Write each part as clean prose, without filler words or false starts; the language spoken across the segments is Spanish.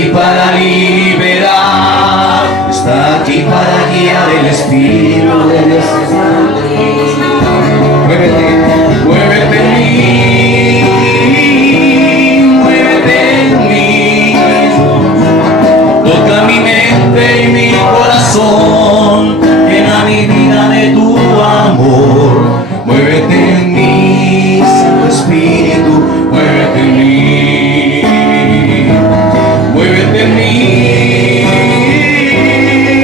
aquí para liberar, está aquí para guiar el Espíritu de Dios. Muévete, muévete en mí, muévete en mí, toca mi mente y mi corazón, llena mi vida de tu amor, muévete en mí, Santo Espíritu, muévete en mí. Muévete en mí,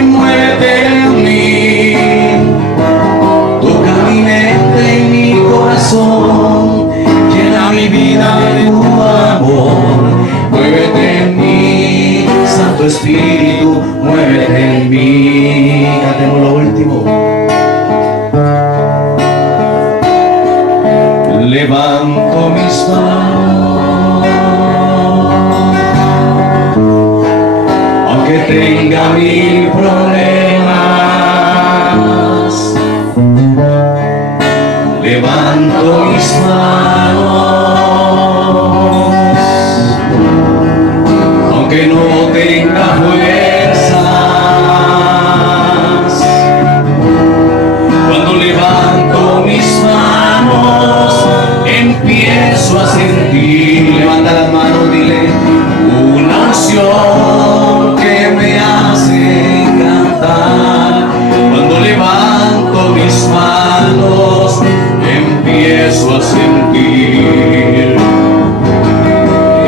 muévete en mí, toca mi mente y mi corazón, llena mi vida de tu amor, muévete en mí, Santo Espíritu, muévete en mí. Cantemos lo último. Levanto mis manos, aunque tenga mil problemas. Levanto mis manos, aunque no tenga fuerzas. Cuando levanto mis manos, empiezo a sentir, levanta las manos, dile, una unción que me hace cantar. Cuando levanto mis manos, empiezo a sentir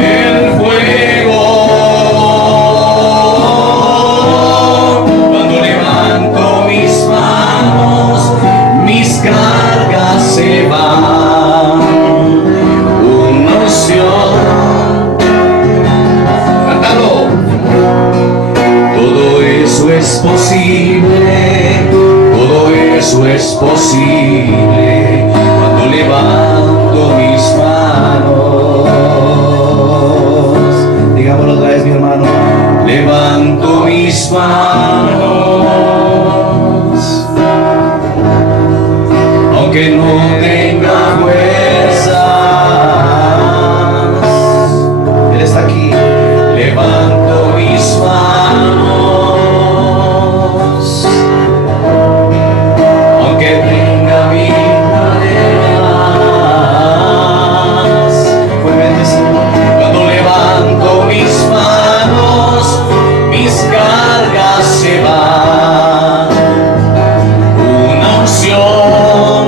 el fuego. Cuando levanto mis manos, mis cargas se van. Una unción, cántalo. Todo eso es posible, todo eso es posible cuando levanto mis manos. Digámoslo otra vez, mi hermano. Levanto mis manos, aunque no tenga fuerzas. Él está aquí. Levanto mis manos, aunque tenga mil problemas. Fuerte, Señor. Cuando levanto mis manos, mis cargas se van. Una unción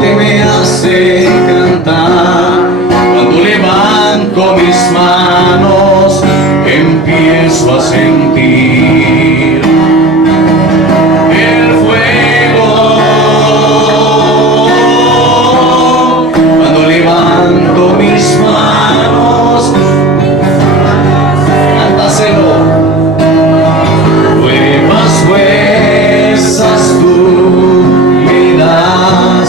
que me hace cantar. Cuando levanto mis manos, empiezo a sentir el fuego. Cuando levanto mis manos, cántaselo. Nuevas fuerzas tú me das.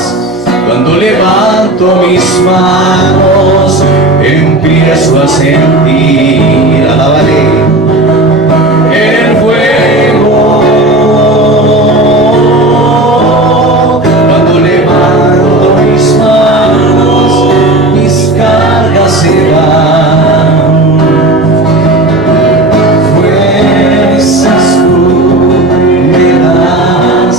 Cuando levanto mis manos, empiezo a sentir, alábale, el fuego. Cuando levanto mis manos, mis cargas se van. Fuerzas tú me das.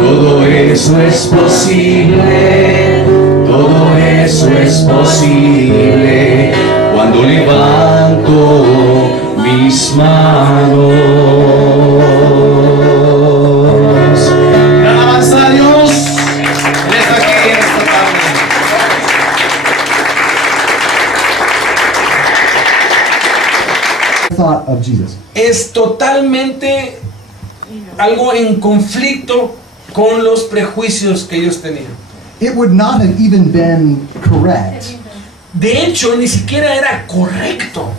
Todo eso es posible, todo eso es posible cuando levanto mis manos. Gran alabanza a Dios. Él está aquí en esta tarde. Thought of Jesus. Es totalmente algo en conflicto con los prejuicios que ellos tenían. It would not have even been correct De hecho, ni siquiera era correcto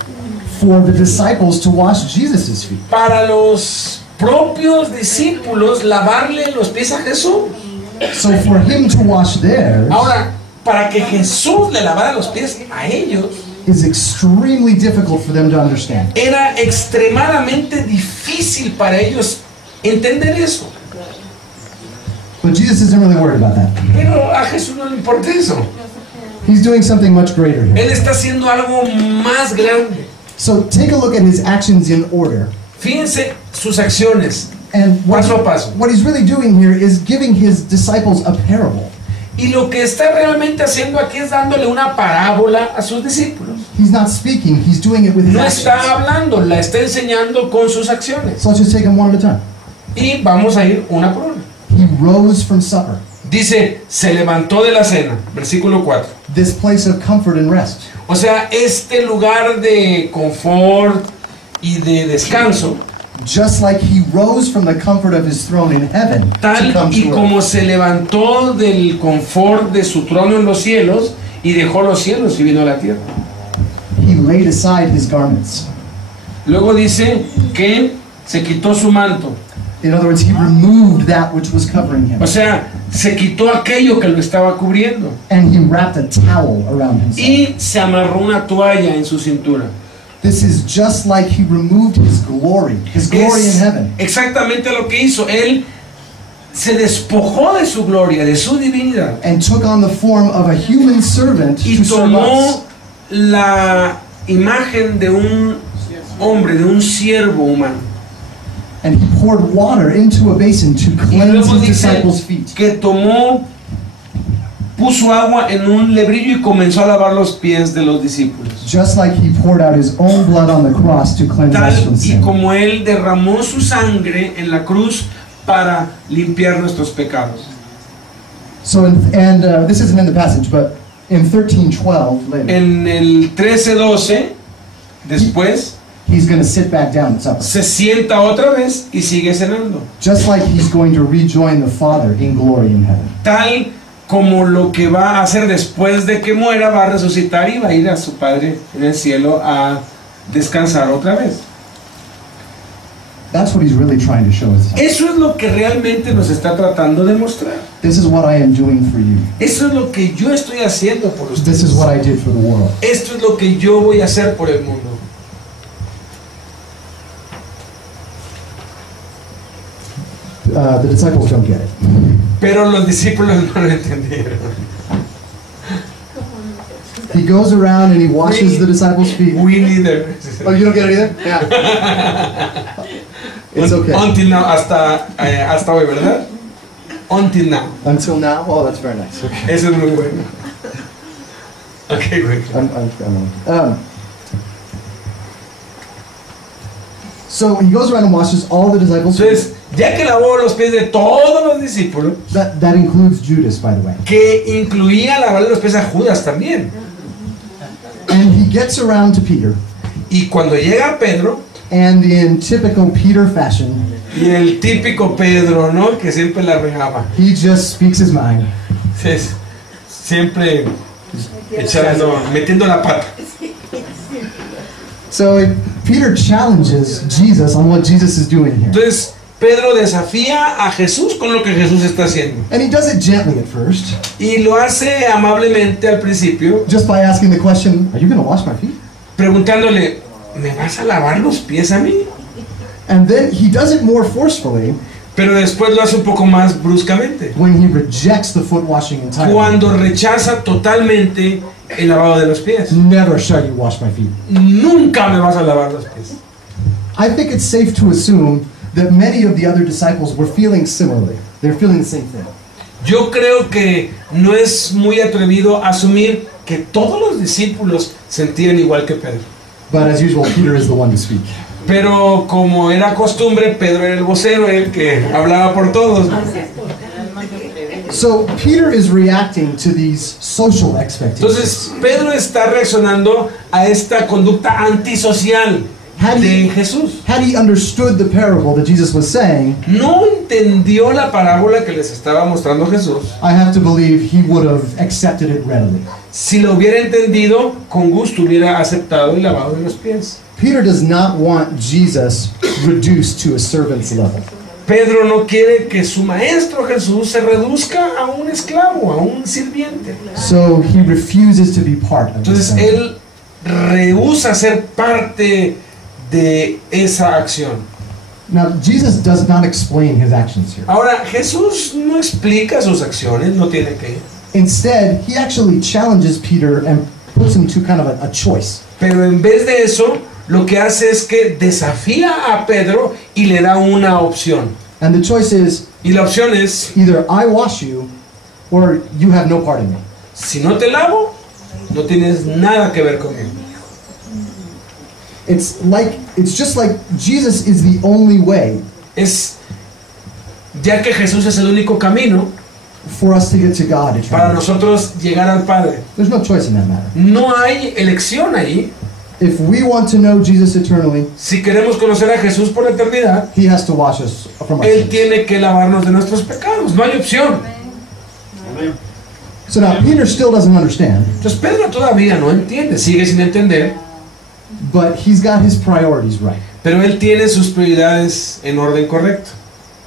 for the disciples to wash Jesus' feet. para los propios discípulos lavarle los pies a Jesús. So for him to wash theirs Ahora, para que Jesús le lavara los pies a ellos, is extremely difficult for them to understand. era extremadamente difícil para ellos entender eso. But Jesus isn't really worried about that. Pero a Jesús no le importa eso. He's doing something much greater here. Él está haciendo algo más grande. So take a look at his actions in order. Fíjense sus acciones, And paso a paso. what he's really doing here is giving his disciples a parable. Y lo que está realmente haciendo aquí es dándole una parábola a sus discípulos. He's not speaking, he's doing it with his No actions. está hablando, la está enseñando con sus acciones. So let's just take them one at a time. Y vamos a ir una por una. He rose from supper, Dice, se levantó de la cena, versículo 4. this place of comfort and rest. O sea, este lugar de confort y de descanso, Just like he rose from the comfort of his throne in heaven to tal come y to earth. como se levantó del confort de su trono en los cielos y dejó los cielos y vino a la tierra. He laid aside his garments. Luego dice que se quitó su manto. In other words, he removed that which was covering him. O sea, se quitó aquello que lo estaba cubriendo And he wrapped a towel around himself. y se amarró una toalla en su cintura. This is just like he removed his glory in Es heaven, exactamente lo que hizo. Él se despojó de su gloria, de su divinidad, and took on the form of a human servant y to serve us. tomó la imagen de un hombre, de un siervo humano. And he poured water into a basin to Y cleanse luego his dice disciples' feet. que puso agua en un lebrillo y comenzó a lavar los pies de los discípulos. Just like he poured out his own blood on the cross to cleanse us Tal from y sin. como él derramó su sangre en la cruz para limpiar nuestros pecados. So, this isn't in the passage, but in 13:12 later, En el 13:12, después, he's going to sit back down at supper. se sienta otra vez y sigue cenando. Just like he's going to rejoin the Father in glory in heaven. Tal como lo que va a hacer después de que muera, va a resucitar y va a ir a su Padre en el cielo a descansar otra vez. That's what he's really trying to show us. Eso es lo que realmente nos está tratando de mostrar. This is what I am doing for you. Eso es lo que yo estoy haciendo por This ustedes. is what I did for the world. Esto es lo que yo voy a hacer por el mundo. The disciples don't get it. Pero los discípulos no lo entendieron. He goes around and he washes the disciples' feet. We neither. Oh, you don't get it either? Yeah. It's okay. Until now, hasta hoy, ¿verdad? Until now. Until now? Oh, that's very nice. Okay. Eso es muy bueno. Ok, güey. So he goes around and washes all the disciples' feet. Entonces, ya que lavó los pies de todos los discípulos, That includes Judas, by the way. que incluía lavarle los pies a Judas también. And he gets around to Peter, Y cuando llega Pedro, and in typical Peter fashion, y el típico Pedro, ¿no? Que siempre la regaba. he just speaks his mind. Es siempre metiendo la pata. So Peter challenges Jesus on what Jesus is doing here. Entonces, Pedro desafía a Jesús con lo que Jesús está haciendo. And he does it gently at first, Y lo hace amablemente al principio, just by asking the question, are you going to wash my feet? preguntándole, ¿me vas a lavar los pies a mí? And then he does it more forcefully Pero después lo hace un poco más bruscamente, when he rejects the foot washing entirely. cuando rechaza totalmente el lavado de los pies. Never shall you wash my feet. Nunca me vas a lavar los pies. I think it's safe to assume that many of the other disciples were feeling similarly. They're feeling the same thing. Yo creo que no es muy atrevido asumir que todos los discípulos sentían igual que Pedro. But as usual, Peter is the one to speak. Pero como era costumbre, Pedro era el vocero, el que hablaba por todos. So Peter is reacting to these social expectations. Entonces, Pedro está reaccionando a esta conducta antisocial de Jesús. Had he understood the parable that Jesus was saying, No entendió la parábola que les estaba mostrando Jesús. I have to believe he would have accepted it readily. Si lo hubiera entendido, con gusto hubiera aceptado el lavado de los pies. Peter does not want Jesus reduced to a servant's level. Pedro no quiere que su maestro Jesús se reduzca a un esclavo, a un sirviente. So he refuses to be part of this. Entonces él rehúsa ser parte de esa acción. Now, Jesus does not explain his actions here. Ahora, Jesús no explica sus acciones, no tiene que. Instead, he actually challenges Peter and puts him to kind of a choice. Pero en vez de eso, lo que hace es que desafía a Pedro y le da una opción. And the choice is Y la opción es, either I wash you or you have no part in me. si no te lavo, no tienes nada que ver conmigo. It's just like Jesus is the only way Ya que Jesús es el único camino for us to get to God para eternally. nosotros llegar al Padre. There's no choice in that matter. No hay elección ahí. If we want to know Jesus eternally, Si queremos conocer a Jesús por la eternidad, He has to wash us from our Él sins. tiene que lavarnos de nuestros pecados. No hay opción. So now Peter still doesn't understand, Entonces Pedro todavía no entiende, sigue sin entender, but he's got his priorities right. pero él tiene sus prioridades en orden correcto.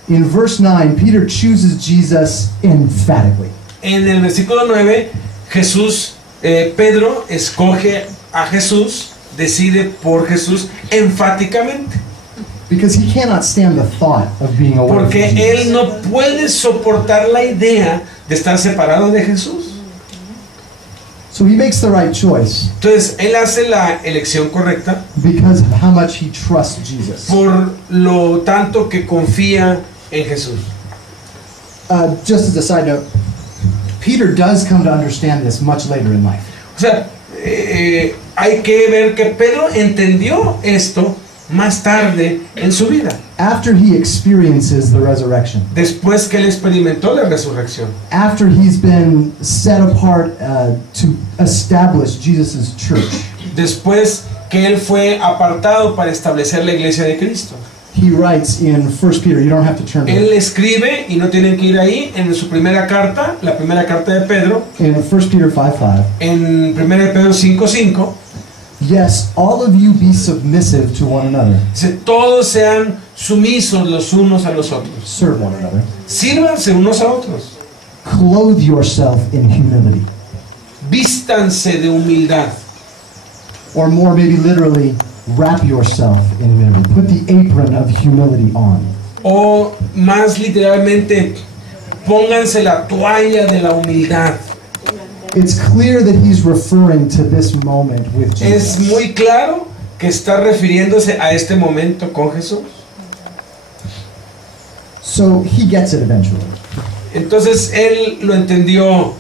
In verse 9, Peter chooses Jesus emphatically. En el versículo 9, Pedro escoge a Jesús, decide por Jesús enfáticamente, Because he cannot stand the thought of being away from porque Jesus. él no puede soportar la idea de estar separado de Jesús. So he makes the right choice Entonces él hace la elección correcta because of how much he trusts Jesus. por lo tanto que confía en Jesús. Just as a side note, Peter does come to understand this much later in life. O sea, hay que ver que Pedro entendió esto más tarde en su vida, After he experiences the resurrection, después que él experimentó la resurrección, after he's been set apart to establish Jesus' church, después que él fue apartado para establecer la iglesia de Cristo. he writes in 1 Peter, you don't have to turn to Él it, escribe, y no tienen que ir ahí, en su primera carta, la primera carta de Pedro, in 1 Peter 5:5, en 1 de Pedro 5:5, yes, all of you be submissive to one another, dice, todos sean sumisos los unos a los otros. serve one another, Sírvanse unos a otros. clothe yourself in humility, Vístanse de humildad. or more maybe literally, wrap yourself in humility. Put the apron of humility on. O más literalmente, pónganse la toalla de la humildad. It's clear that he's referring to this moment with Es Jesus. muy claro que está refiriéndose a este momento con Jesús. So he gets it eventually. Entonces él lo entendió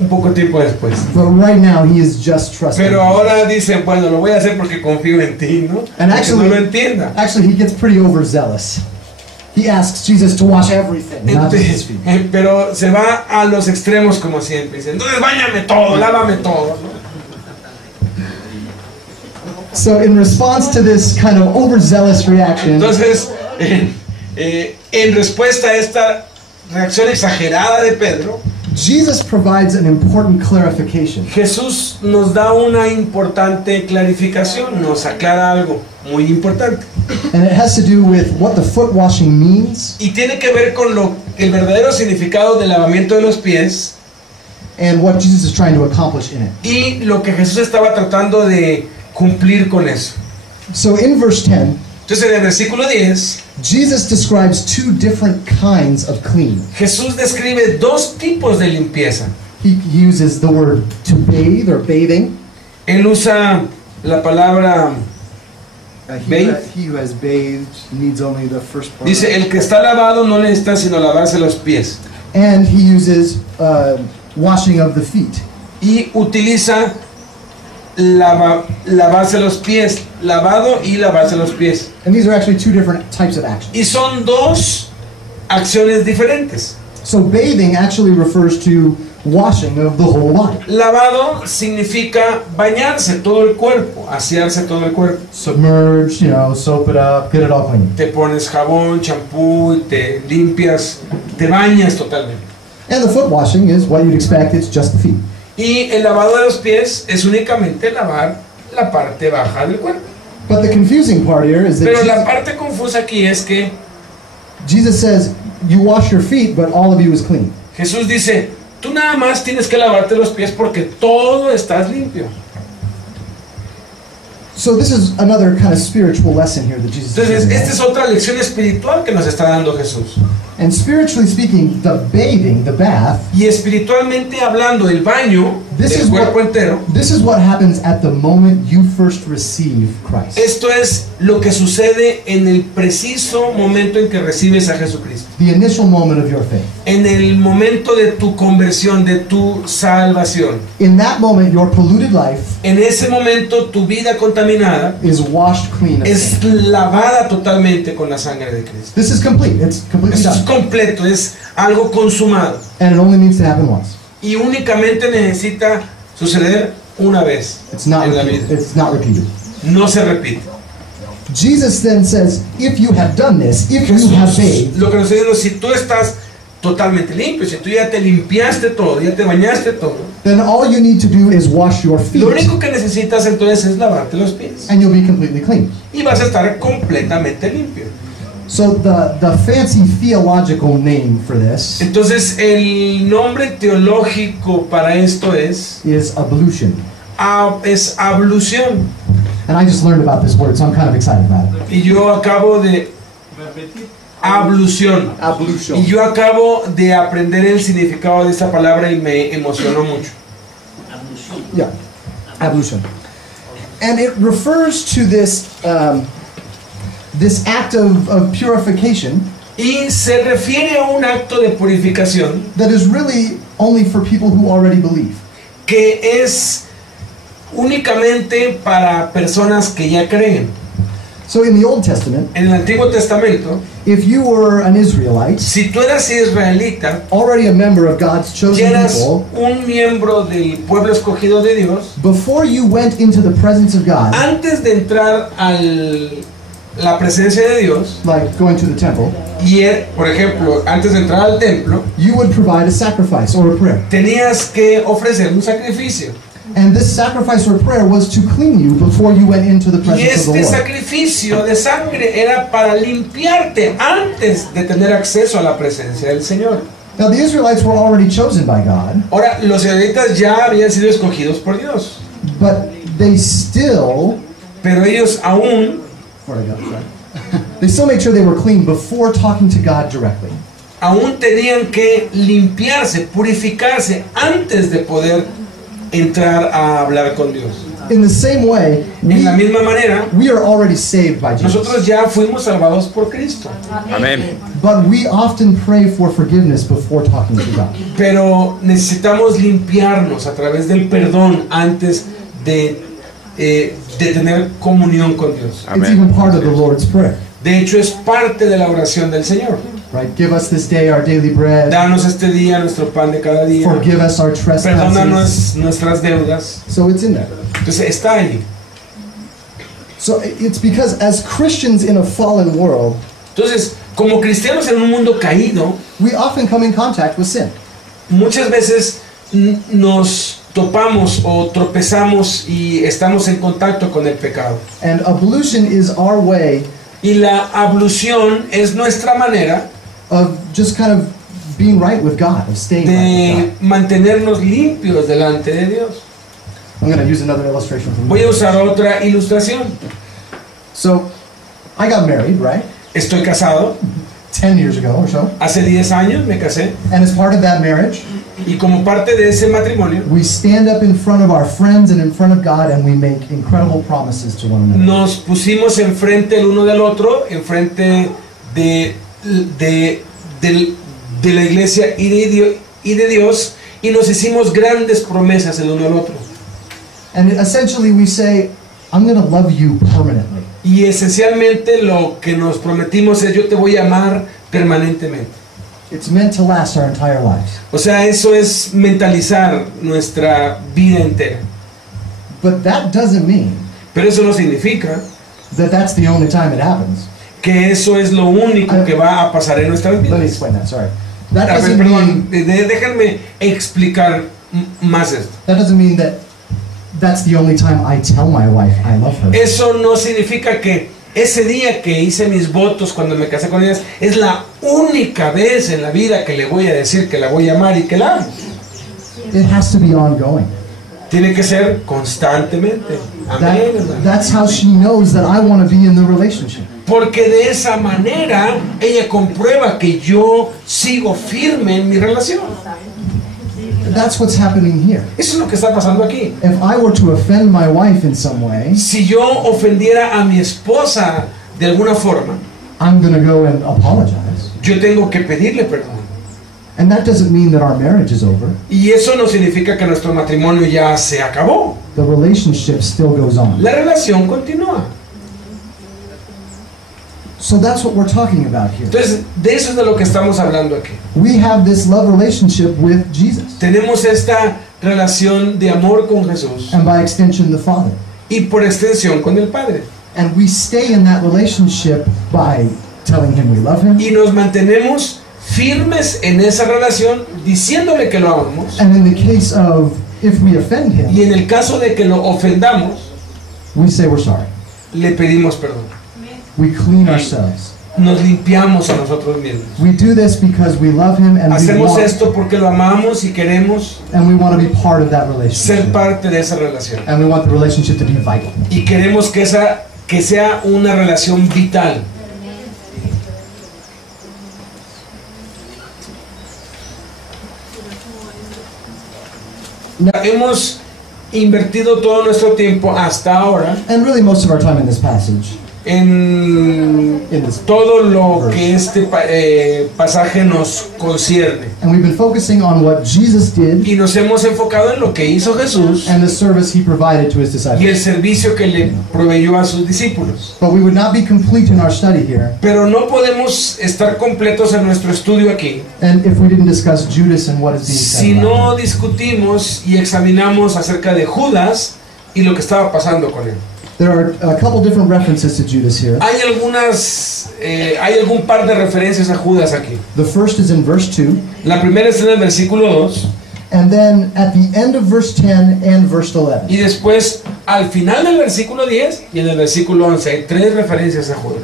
un poco tiempo después. But right now he is just trusting. Pero ahora dice, bueno, lo voy a hacer porque confío en ti, ¿no? And Aunque no actually- lo entienda. Actually, he gets pretty overzealous. He asks Jesus to wash everything, not just his feet. Pero se va a los extremos como siempre. Dice, entonces báñame todo, lávame todo, ¿no? So in response to this kind of overzealous reaction, Entonces, en respuesta a esta reacción exagerada de Pedro, Jesus provides an important clarification. Jesús nos da una importante clarificación, nos aclara algo muy importante. And it has to do with what the foot washing means Y tiene que ver con el verdadero significado del lavamiento de los pies and what Jesus is trying to accomplish in it. y lo que Jesús estaba tratando de cumplir con eso. So in verse 10, Entonces en el versículo 10, Jesus describes two different kinds of clean. Jesús describe dos tipos de limpieza. He uses the word to bathe or bathing. Él usa la palabra, He who has bathed needs only the first part. dice, el que está lavado no necesita sino lavarse los pies. And he uses washing of the feet. Y utiliza lavarse los pies, lavado y lavarse los pies. And these are actually two different types of action. Y son dos acciones diferentes. So bathing actually refers to washing of the whole body. Lavado significa bañarse todo el cuerpo, asearse todo el cuerpo. Submerge, soap it up, get it all clean. Te pones jabón, champú, y te limpias, te bañas totalmente. And the foot washing is what you'd expect, it's just the feet. Y el lavado de los pies es únicamente lavar la parte baja del cuerpo. But the confusing part here is Pero la that parte confusa aquí es que Jesus says, you wash your feet, but all of you is clean. Jesús dice, tú nada más tienes que lavarte los pies porque todo estás limpio. So this is another kind of spiritual lesson here that Jesus is Entonces, giving esta us. es otra lección espiritual que nos está dando Jesús. And spiritually speaking, the bathing, the bath, Y espiritualmente hablando, el baño This del is cuerpo what- entero, this is what happens at the moment you first receive Christ. esto es lo que sucede en el preciso momento en que recibes a Jesucristo. The initial moment of your faith. En el momento de tu conversión, de tu salvación. In that moment, your polluted life En ese momento tu vida contaminada is washed clean of es sin. lavada totalmente con la sangre de Cristo. This is complete. It's completely Esto es done. completo, es algo consumado. And it only needs to happen once. Y únicamente necesita suceder una vez It's not en la repeated. vida. It's not repeated. No se repite. Jesus then says, if you have done this, if you have Jesús bathed, lo que nos dice es, si tú estás totalmente limpio, si tú ya te limpiaste todo, ya te bañaste todo, then all you need to do is wash your feet, lo único que necesitas entonces es lavarte los pies. and you'll be completely clean. Y vas a estar completamente limpio. So the fancy theological name for this Entonces el nombre teológico para esto es ablution. ablución. And I just learned about this word, so I'm kind of excited about it. Y yo acabo de ablución. Y Ablution. yo acabo de aprender el significado de esta palabra y me emocionó mucho. Yeah, ablution. And it refers to this this act of purification Y se refiere a un acto de purificación that is really only for people who already believe. que es únicamente para personas que ya creen. So in the Old Testament, En el Antiguo Testamento, if you were an Israelite, si tú eras israelita, already a member of God's si chosen eras people, un miembro del pueblo escogido de Dios, before you went into the presence of God, antes de entrar a la presencia de Dios, like going to the temple, y por ejemplo, antes de entrar al templo, you would provide a sacrifice or a prayer. tenías que ofrecer un sacrificio. And this sacrifice or prayer was to clean you before you went into the Y presence of the este Lord. sacrificio de sangre era para limpiarte antes de tener acceso a la presencia del Señor. Now the Israelites were already chosen by God, Ahora, los israelitas ya habían sido escogidos por Dios, but they still pero ellos aún they still made sure they were clean before talking to God directly. tenían que limpiarse, purificarse antes de poder entrar a hablar con Dios. In the same way, En la misma manera, we are already saved by Jesus, nosotros ya fuimos salvados por Cristo, but we often pray for forgiveness before talking to God. pero necesitamos limpiarnos a través del perdón antes de tener comunión con Dios. It's even part of the Lord's Prayer, De hecho, es parte de la oración del Señor. right? Give us this day our daily bread. Danos este día nuestro pan de cada día. Forgive us our trespasses. Perdónanos nuestras deudas. So it's in there. Entonces está ahí. So it's because as Christians in a fallen world, Entonces, como cristianos en un mundo caído, we often come in contact with sin. muchas veces nos topamos o tropezamos y estamos en contacto con el pecado. And ablution is our way Y la ablución es nuestra manera of just kind of being right with God, of staying right de with mantenernos limpios delante de Dios. God. I'm going to use another illustration from Voy a usar otra ilustración. So, I got married, right? Estoy casado. 10 years ago or so. Hace 10 años me casé. And as part of that marriage, Y como parte de ese matrimonio, we stand up in front of our friends and in front of God and we make incredible promises to one another. nos pusimos enfrente el uno del otro, enfrente de la iglesia y de Dios, y nos hicimos grandes promesas el uno al otro. And essentially we say, I'm going to love you permanently. Y esencialmente lo que nos prometimos es: yo te voy a amar permanentemente. It's meant to last our entire lives. O sea, eso es mentalizar nuestra vida entera. But that doesn't mean Pero eso no significa that that's the only time it happens. que eso es lo único que va a pasar en nuestras Let me vidas. explain that, sorry. That A ver, doesn't perdón, mean, déjenme explicar más esto. that that's the only time I tell my wife I love her. Eso no significa que ese día que hice mis votos cuando me casé con ellas es la única vez en la vida que le voy a decir que la voy a amar y que la amo. It has to be ongoing. Tiene que ser constantemente. Amén, hermano. That's how she knows that I want to be in the relationship. Porque de esa manera ella comprueba que yo sigo firme en mi relación. That's what's happening here. Eso es lo que está pasando aquí. If I were to offend my wife in some way, Si yo ofendiera a mi esposa de alguna forma, I'm going to go and apologize. yo tengo que pedirle perdón. And that doesn't mean that our marriage is over. Y eso no significa que nuestro matrimonio ya se acabó. The relationship still goes on. La relación continúa. So that's what we're talking about here. Entonces, de eso es de lo que estamos hablando aquí. We have this love relationship with Jesus, Tenemos esta relación de amor con Jesús and by extension, the Father. y por extensión con el Padre. And we stay in that relationship by telling Him we love Him. Y nos mantenemos firmes en esa relación diciéndole que lo amamos. And in the case of if we offend Y Him, en el caso de que lo ofendamos, we say we're sorry. le pedimos perdón. We clean ourselves. Nos limpiamos a nosotros mismos. We do this because we love Him and Hacemos esto porque lo amamos y queremos want to be part of that ser relationship. parte de esa relación. And we want the relationship to be vital. Y queremos que sea una relación vital. Hemos invertido todo nuestro tiempo hasta ahora And really most of our time in this passage, en in this, todo lo que este pasaje nos concierne. and we've been focusing on what Jesus did Y nos hemos enfocado en lo que hizo Jesús and the service He provided to His y el disciples. servicio que le proveyó a sus discípulos. But we would not be complete in our study here, Pero no podemos estar completos en nuestro estudio aquí and if we didn't discuss Judas and what is being said si about no him. discutimos y examinamos acerca de Judas y lo que estaba pasando con él. There are a couple different references to Judas here. Hay algún par de referencias a Judas aquí. The first is in verse 2, La primera está en el versículo 2 and then at the end of verse 10 and verse 11. y después al final del versículo 10 y en el versículo 11 hay tres referencias a Judas.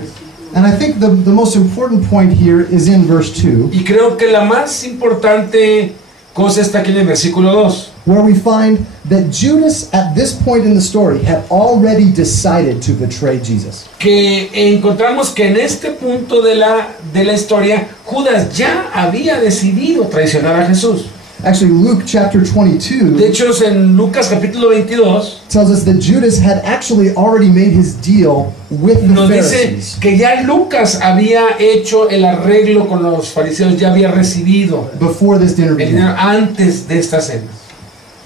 And I think the most important point here is in verse 2, Y creo que la más importante cosa está aquí en el versículo 2. where we find that Judas at this point in the story had already decided to betray Jesus. Que encontramos que en este punto de la historia Judas ya había decidido traicionar a Jesús. Actually, Luke chapter De 22 hecho, en Lucas capítulo 22 tells us that Judas had actually already made his deal with the nos dice Pharisees que ya Lucas había hecho el arreglo con los fariseos, ya había recibido before this dinner el dinero began. antes de esta cena.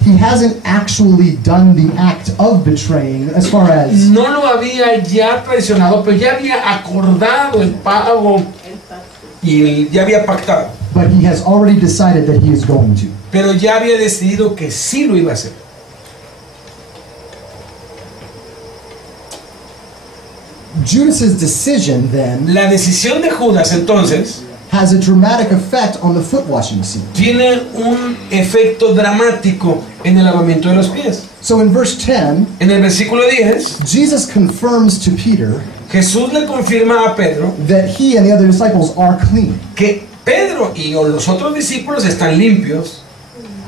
He hasn't actually done the act of betraying as far as No lo había ya traicionado, pero ya había acordado el pago y ya había pactado. but he has already decided that he is going to. Pero ya había decidido que sí lo iba a hacer. Judas's decision then La decisión de Judas entonces has a dramatic effect on the foot washing scene. tiene un efecto dramático en el lavamiento de los pies. So in verse 10, En el versículo 10, Jesus confirms to Peter Jesús le confirma a Pedro that he and the other disciples are clean. que Pedro y los otros discípulos están limpios,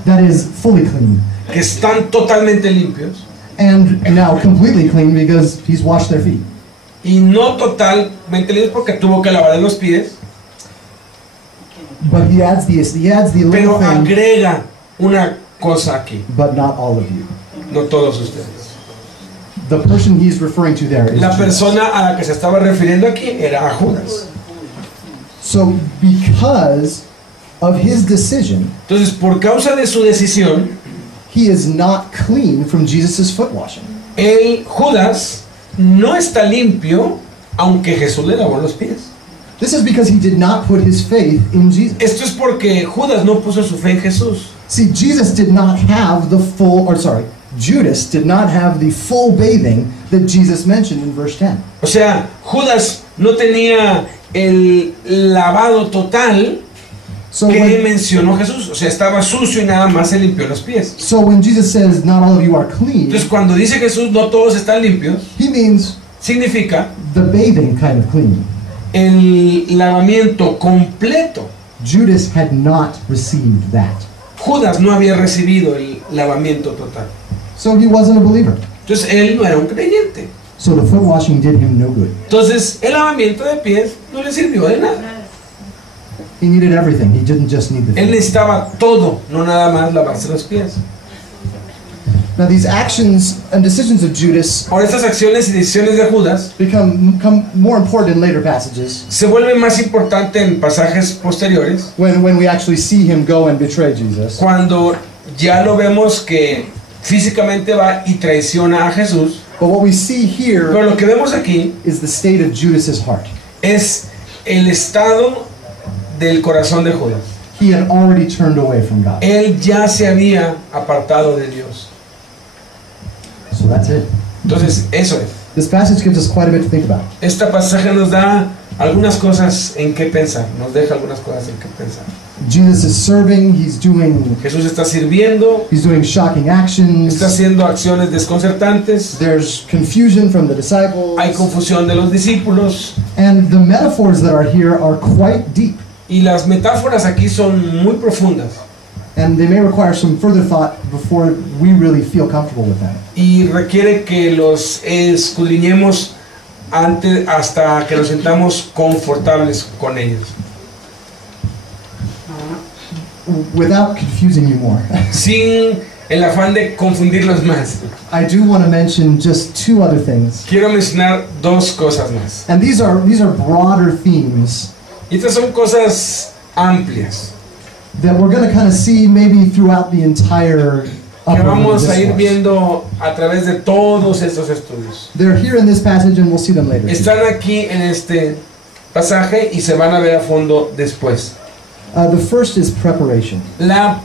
That is fully clean. que están totalmente limpios, And now completely clean because he's washed their feet. y no totalmente limpios porque tuvo que lavar los pies, But he adds the little pero thing, agrega una cosa aquí, but not all of you. no todos ustedes. The person he's referring to there is La Judas. persona a la que se estaba refiriendo aquí era a Judas. So because of his decision, Entonces, por causa de su decisión, he is not clean from Jesus' foot washing. Judas no está limpio, aunque Jesús le lavó los pies. This is because he did not put his faith in Jesus. Esto es porque Judas no puso su fe en Jesús. See, Judas did not have the full bathing that Jesus mentioned in verse 10. O sea, Judas no tenía el lavado total So que when, mencionó Jesús. O sea, estaba sucio y nada más se limpió los pies. so when Jesus says, not all of you are clean, Entonces, cuando dice Jesús, no todos están limpios, he means significa the bathing kind of clean. el lavamiento completo. Judas had not received that. Judas no había recibido el lavamiento total. So he wasn't a believer. Entonces él no era un creyente. So the foot washing did him no good. Entonces el lavamiento de pies no le sirvió de nada. He needed everything. He didn't just need the Él feet. necesitaba todo, no nada más lavarse los pies. Now these actions and decisions of Judas Ahora estas acciones y decisiones de Judas become more important in later passages se vuelven más importantes en pasajes posteriores, when we actually see him go and betray Jesus. cuando ya lo vemos que físicamente va y traiciona a Jesús. But what we see here Pero lo que vemos aquí is the state of Judas's heart. es el estado del corazón de Judas. He had already turned away from God. Él ya se había apartado de Dios. So that's it. Entonces, eso es. This passage gives us quite a bit to think about. Este pasaje nos da algunas cosas en qué pensar, nos deja algunas cosas en qué pensar. Jesus is serving, he's doing Jesús está sirviendo, shocking actions. está haciendo acciones desconcertantes, There's confusion from the disciples. hay confusión de los discípulos, And the metaphors that are here are quite deep. y las metáforas aquí son muy profundas And they may require some further thought before we really feel comfortable with them. y requiere que los escudriñemos antes, hasta que nos sentamos confortables con ellos. Without confusing you more, Sin el afán de confundirlos más, I do want to mention just two other things. quiero mencionar dos cosas más. And these are broader themes Y estas son cosas amplias that we're going to kind of see maybe throughout the entire que upper vamos a ir discourse. viendo a través de todos estos estudios. They're here in this passage and we'll see them later. Están aquí en este pasaje y se van a ver a fondo después. The first is preparation. La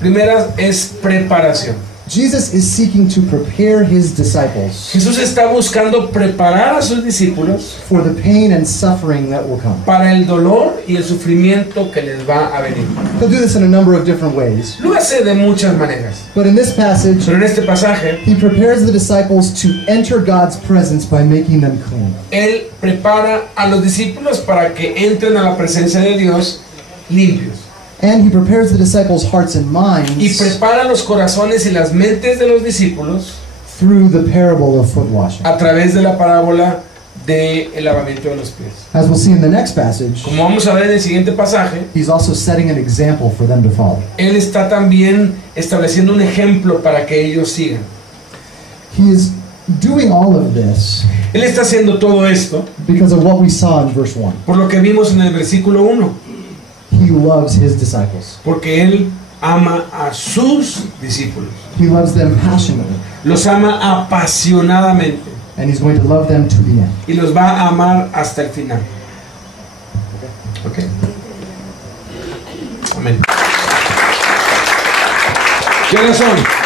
primera es preparación. Jesus is seeking to prepare his disciples Jesús está buscando preparar a sus discípulos for the pain and suffering that will come. para el dolor y el sufrimiento que les va a venir. He'll do this in a number of different ways. Lo hace de muchas maneras, But in this passage, pero en este pasaje he prepares the disciples to enter God's presence by making them clean. Él prepara a los discípulos para que entren a la presencia de Dios limpios. And he prepares the disciples' hearts and Y minds prepara los corazones y las mentes de los discípulos through the parable of foot washing. a través de la parábola del lavamiento de los pies. As we'll see in the next passage, Como vamos a ver en el siguiente pasaje, he's also setting an example for them to follow. Él está también estableciendo un ejemplo para que ellos sigan. He is doing all of this Él está haciendo todo esto because of what we saw in verse 1. por lo que vimos en el versículo 1, He loves his disciples. porque Él ama a sus discípulos. He loves them passionately, Los ama apasionadamente and he's going to love them to the end. y los va a amar hasta el final. ¿Ok? Amén. ¿Qué horas son?